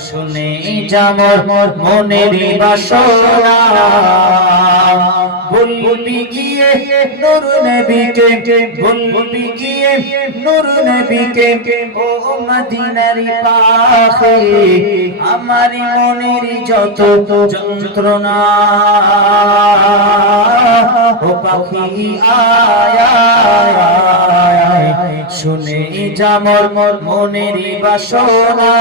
শুনে যামর মনের বাসনা বলবি গিয়ে নূর নবীকে বলবি গিয়ে নূর নবীকে ও মদিনার পাখি আমার মনের যত যন্ত্রণা ও পাখি আয় শুনে যামর মনের বাসনা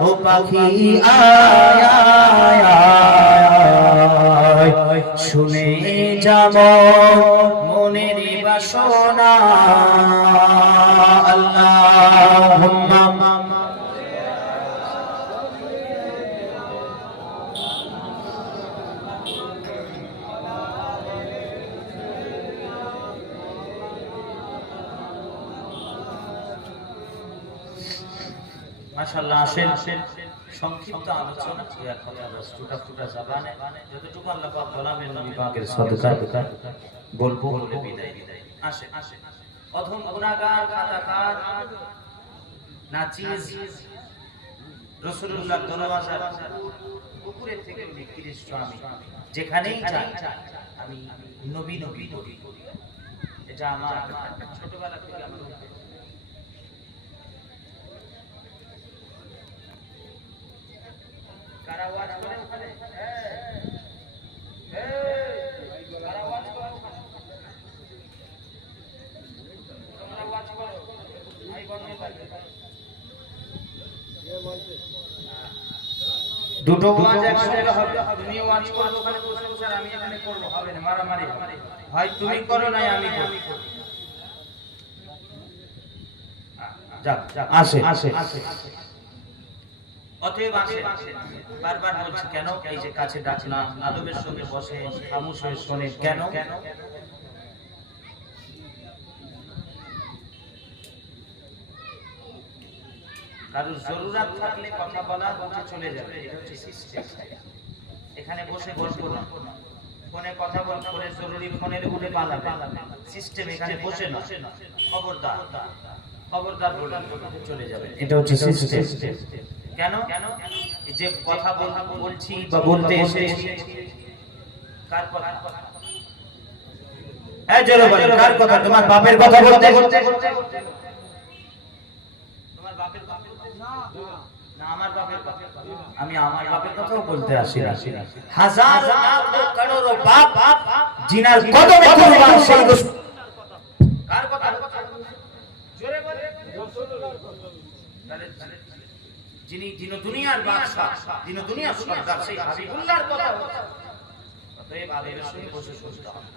ও পাখি আয় শুনে যামর মনের বাসনা আল্লাহুম্মা মাশাআল্লাহ আসেন সংক্ষিপ্ত আলোচনা এক কথা বাস টুটা জবানে যতটুকু আল্লাহ পাক গোলামের নবী পাকের সদকা বলবো বলে বিদায় আসেন অধম গুনাহগার খাতাকার নাচিজ রাসূলুল্লাহ দরওয়াজার উপরে থেকে নিকৃষ্ট আমি যেখানেই যাই আমি নবী করি এটা আমার ছোটবেলা থেকে আমার কারাওয়াজ করে ওখানে কারাওয়াজ করে তোমরা ওয়াজ করো আমি বন্ধ করব দুটো ওয়াজ একসঙ্গে হবে তুমি ওয়াজ করো ওখানে প্রশংসা আমি এখানে করব হবে না মারামারি হয় তুমি করো না আমি করব যাক আসে অতএব আসে বারবার বলছি কেন এই যে কাছে ডাকলাম আদবের সঙ্গে বসে খামোশ হয়ে শুনে কেন কারণ জরুরত থাকলে কথা বলা উঠে চলে যাবে এটা হচ্ছে সিস্টেম এখানে বসে বসবো না ফোনে কথা বল ফোনে জরুরি ফোনের উপরে পালাবে সিস্টেম এখানে বসে না খবরদার বলে চলে যাবে এটা হচ্ছে সিস্টেম কেন যে কথা বলছি বা বলতে এসে কার কথা এই জোরে বলেন কার কথা তোমার বাপের কথা বলতে তোমার বাপের কথা না আমার বাপের কথা আমি আমার বাপের কথাও বলতে আসি না হাজার লাখ করোড় বাপ জিনার কদমে কুরবান সেই কার কথা জোরে বলেন যিনি দুনিয়ার বাদশা যিনি দুনিয়ার সরদার সেই হাবিবুল্লাহর কথা অতএব আদবের সঙ্গে বসে শুনতে হবে